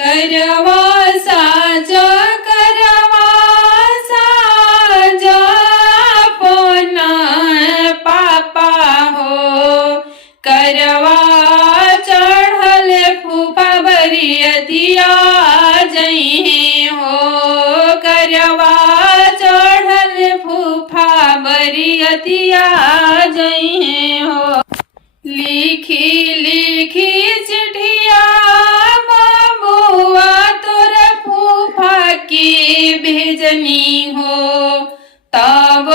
करवा साजा पोना पापा हो। करवा चढ़ल फूफा बरियतिया जइहे हो। करवा चढ़ल फूफा बरियतिया जइहे हो। लिखी लिखी चिट्ठिया बबुआ तोर फूफा के भेजनी हो। तब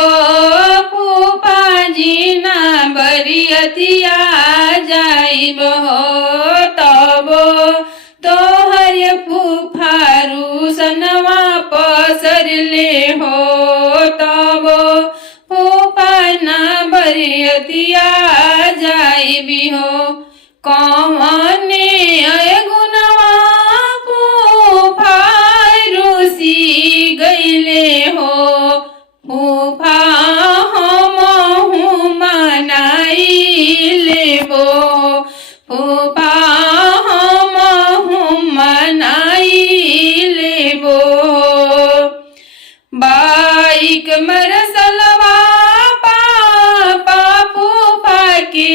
फूफा जी ना बरियतिया जाइब हो। तब तोहर फूफा रूसनवा पसर ले हो। तब फूफा ना बरियतिया जाइबी हो। कौने गुनवा फूफा रूसी गईले हो। फूफा हमहु मनाई लेबो। फूफा हमहु मनाई लेबो। बाइक मरसलवा पापा फूफा के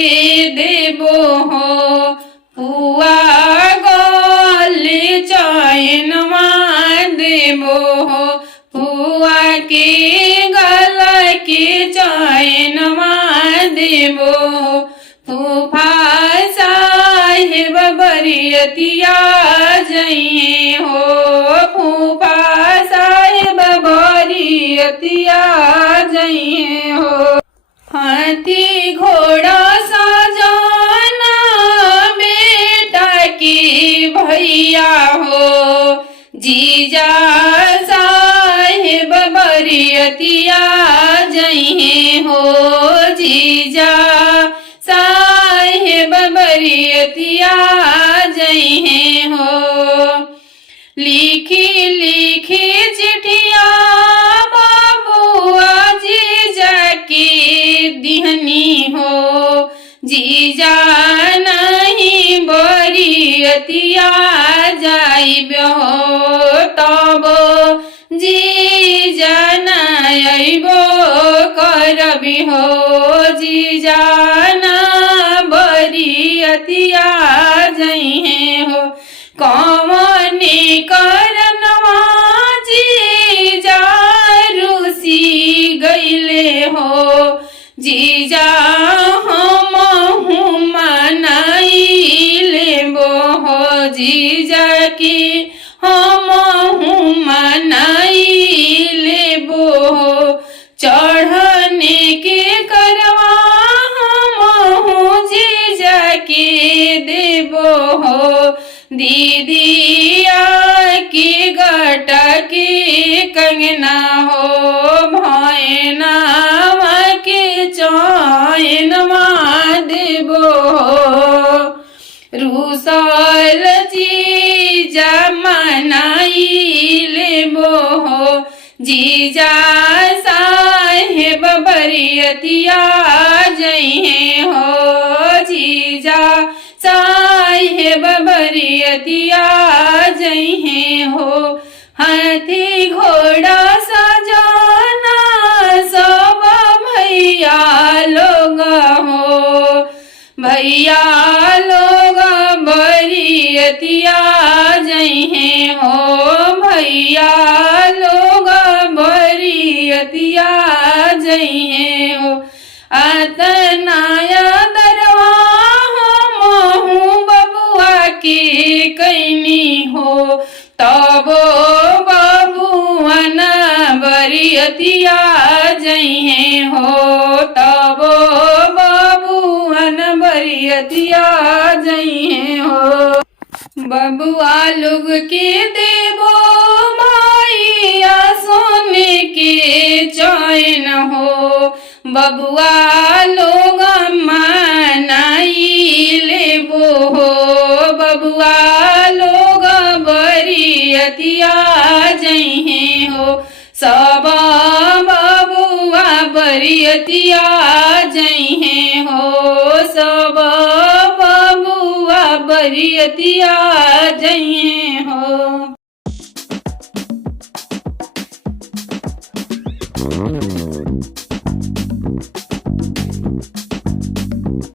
देबो हो। फुआ गले चैनवा देबो हो। फुआ के गला के चैनवा देबो हो। फूफा साहेब बरियतिया जइहे हो। फूफा साहेब बरियतिया जइहे हो। हाथी घोड़ा सजाना बेटा के भैया हो। जीजा साहेब बरियतिया जइहे हो। जीजा साहेब बरियतिया जइहे हो। लिखी लिखी चिट्ठिया बबुआ जीजा के दिहनी हो। जीजा नहीं बरियतिया जाइब हो। तब जीजा ना अइबो करबी हो। जीजा ना बरियतिया जइहे हो। कौने करनवा जीजा रूसी गईले हो। जीजा हमहु मनाई लेबो हो। जीजा की हमहु मनाई लेबो हो। चढ़ने के करवा हमहु जीजा के देबो हो। दीदिया की गटा की कंगना हो। भैनावा के चैनवा देबो हो। रूसल जीजा मनाई लेबो हो। जीजा साहेब बरियतिया जइहे हो। जीजा साहेब बरियतिया जइहे हो। हाथी घोड़ा सजाना सब भैया लोग हो। भैया लोग बरियतिया जइहे हो। भैया लोग बरियतिया जइहे हो। अतनाया दरवा हमहु बबुआ के कैनी हो। तब बबुआ ना बरियतिया जइहे हो। तब बबुआ ना बरियतिया जइहे हो। बबुआ लोग के देबो माइया सोने के चैन हो। बबुआ लोग मनाई लेबो हो। बबुआ लोग बरियतिया जइहे हो। सब बबुआ बरियतिया जइहे हो। सब बबुआ बरियतिया जइहे हो।